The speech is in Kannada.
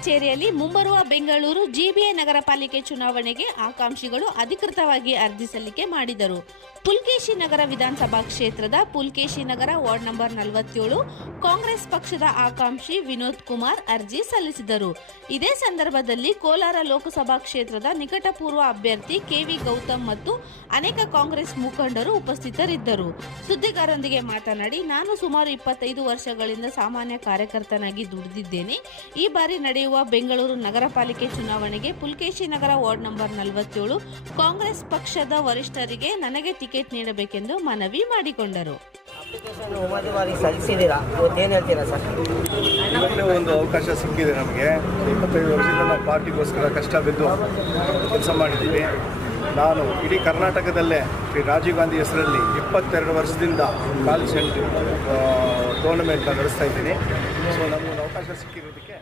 ಕಚೇರಿಯಲ್ಲಿ ಮುಂಬರುವ ಬೆಂಗಳೂರು ಜಿಬಿಎ ನಗರ ಪಾಲಿಕೆ ಚುನಾವಣೆಗೆ ಆಕಾಂಕ್ಷಿಗಳು ಅಧಿಕೃತವಾಗಿ ಅರ್ಜಿ ಸಲ್ಲಿಕೆ ಮಾಡಿದರು. ಪುಲ್ಕೇಶಿ ನಗರ ವಿಧಾನಸಭಾ ಕ್ಷೇತ್ರದ ಪುಲ್ಕೇಶಿ ನಗರ ವಾರ್ಡ್ ನಂಬರ್ ನಲವತ್ತೇಳು ಕಾಂಗ್ರೆಸ್ ಪಕ್ಷದ ಆಕಾಂಕ್ಷಿ ವಿನೋದ್ ಕುಮಾರ್ ಅರ್ಜಿ ಸಲ್ಲಿಸಿದರು. ಇದೇ ಸಂದರ್ಭದಲ್ಲಿ ಕೋಲಾರ ಲೋಕಸಭಾ ಕ್ಷೇತ್ರದ ನಿಕಟಪೂರ್ವ ಅಭ್ಯರ್ಥಿ ಕೆವಿ ಗೌತಮ್ ಮತ್ತು ಅನೇಕ ಕಾಂಗ್ರೆಸ್ ಮುಖಂಡರು ಉಪಸ್ಥಿತರಿದ್ದರು. ಸುದ್ದಿಗಾರರೊಂದಿಗೆ ಮಾತನಾಡಿ, ನಾನು ಸುಮಾರು ಇಪ್ಪತ್ತೈದು ವರ್ಷಗಳಿಂದ ಸಾಮಾನ್ಯ ಕಾರ್ಯಕರ್ತನಾಗಿ ದುಡಿದಿದ್ದೇನೆ. ಈ ಬಾರಿ ನಡೆಯುವ ಬೆಂಗಳೂರು ನಗರ ಪಾಲಿಕೆ ಚುನಾವಣೆಗೆ ಪುಲ್ಕೇಶಿ ನಗರ ವಾರ್ಡ್ ನಂಬರ್ ನಲವತ್ತೇಳು ಕಾಂಗ್ರೆಸ್ ಪಕ್ಷದ ವರಿಷ್ಠರಿಗೆ ನನಗೆ ಟಿಕೆಟ್ ನೀಡಬೇಕೆಂದು ಮನವಿ ಮಾಡಿಕೊಂಡರು. ಒಂದು ಅವಕಾಶ ಸಿಕ್ಕಿದೆ ನಮಗೆ. ಇಪ್ಪತ್ತೈದು ವರ್ಷದಿಂದ ನಾವು ಪಾರ್ಟಿಗೋಸ್ಕರ ಕಷ್ಟ ಬಿದ್ದು ಕೆಲಸ ಮಾಡಿದ್ದೀವಿ. ನಾನು ಇಡೀ ಕರ್ನಾಟಕದಲ್ಲೇ ಶ್ರೀ ರಾಜೀವ್ ಗಾಂಧಿ ಹೆಸರಲ್ಲಿ ಇಪ್ಪತ್ತೆರಡು ವರ್ಷದಿಂದ ಕಾಲ್ ಸೆಂಟ್ ಟೂರ್ನಮೆಂಟ್ನ ನಡೆಸ್ತಾ ಇದ್ದೀನಿ. ಸೊ ನಮಗೊಂದು ಅವಕಾಶ ಸಿಕ್ಕಿರೋದಕ್ಕೆ